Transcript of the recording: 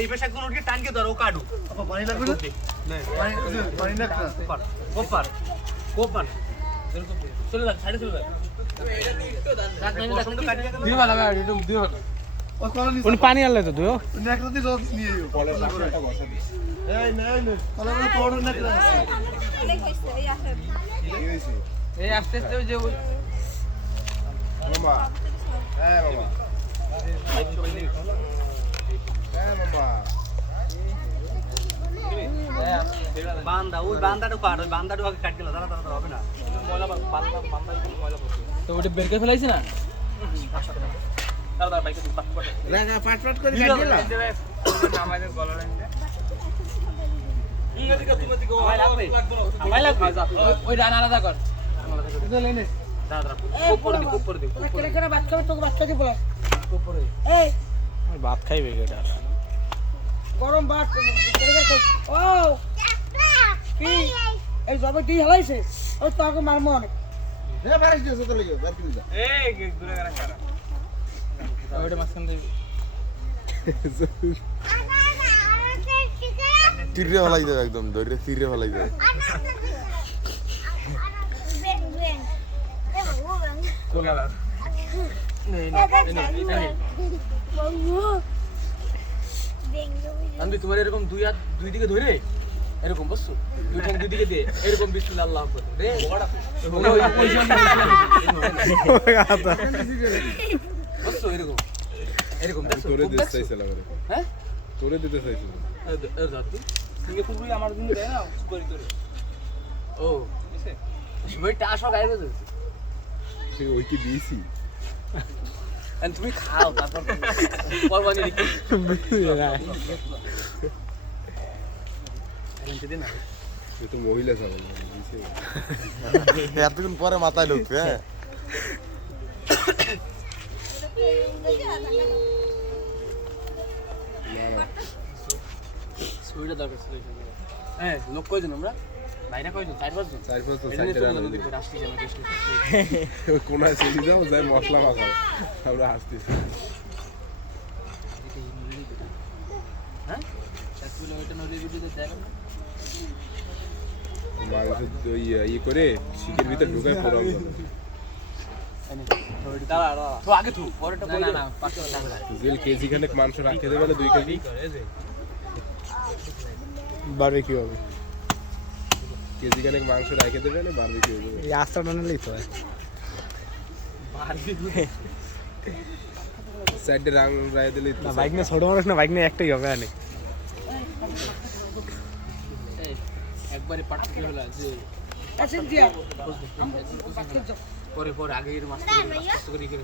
এই পেশা কোন উঠে টানকে ধরো কাটু পানি লাগবে না পানি না কোপার কোপার চলে যাক সাইডে চলে যাক দিও ভালো ভাই একটু দিও ভালো ওই কলোনি উনি পানি আনলে তো দিও নেকড়াতে রোজ নিয়ে যাও পলের লাকড়াটা বসা দি এই নে কলোনি পড় নেকড়া আছে এই আস্তে আস্তে যে মামা হ্যাঁ মামা হ্যাঁ মামা বান্দা ওই বান্দাটা কাট ওই বান্দাটা আগে কাট গেল তারা হবে না ময়লা বান্দা ময়লা পড়ছে তো ওটা বের করে ফেলাইছি না দাদা বাইকে পাট রাগা পাট করে কাট দিলা আমাদের গলা লাইনটা ইংরেজিকে তুমি দিকে আমায় লাগবে ওই ডান আলাদা কর এটা লাইনে দাদা উপরে দি কেন কেন বাচ্চা তোকে বাচ্চা দিব উপরে এই ভাত খাইবে এটা গরম ভাত ও কি এই জবে তুই হেলাইছে ওই তো আগে মারমো অনেক এ বারিশ দিও তো লাগে বার কিনে যা এই দূরে গেলা সারা ওইটা মাঝখান দিয়ে তিরে ফেলাই দেবে একদম ধরে তিরে ফেলাই দেবে আমি তোমার এরকম দুই দিকে ধরে এরকম বসছো দুই ঠ্যাং দুই দিকে দিয়ে এরকম বিসমিল্লাহ আল্লাহু আকবার রে বসছো এরকম এরকম তোরে দিতে চাইছিলাম হ্যাঁ তোরে দিতে চাইছিলাম সিঙ্গাপুর বই আমার জন্য দেয় না সুপারি তোরে ও সুপারিটা আসো গায়ে দেবে ওই কি দিয়েছি আর তুমি খাও তারপর পরবানি রেখে এ তো মহিলা ছাগল এতক্ষণ পরে মাথায় ঢুকবে হ্যাঁ সুইটা দরকার ছিল হ্যাঁ লোক কয়জন আমরা বাইরে কয়জন 4-5 জন 4-5 সাইডে রান্না দিই রাষ্ট্রীয় জানা টেস্ট কোনায় চলে যাও যাই মশলা মাখাও আমরা আসতেছি হ্যাঁ তুই ওইটা নলি ভিডিওতে দেখ মাংস ইয়ে করে শিকের ভিতর ঢুকায় পোড়াও তো আগে তো পরেরটা বল না 500 টাকা জেল কেজি খানেক মাংস রাখতে দেবে না 2 কেজি বারবিকিউ হবে কেজি খানেক মাংস রাখতে দেবে না বারবিকিউ হবে এই আস্তা বানালেই তো সাইডে রাং রায় দিলে না বাইক না ছোট মানুষ না বাইক না একটাই হবে আনে একবারে পাটকে হলো যে আছেন দিয়া পরে আগে এর মাছ করে রেখে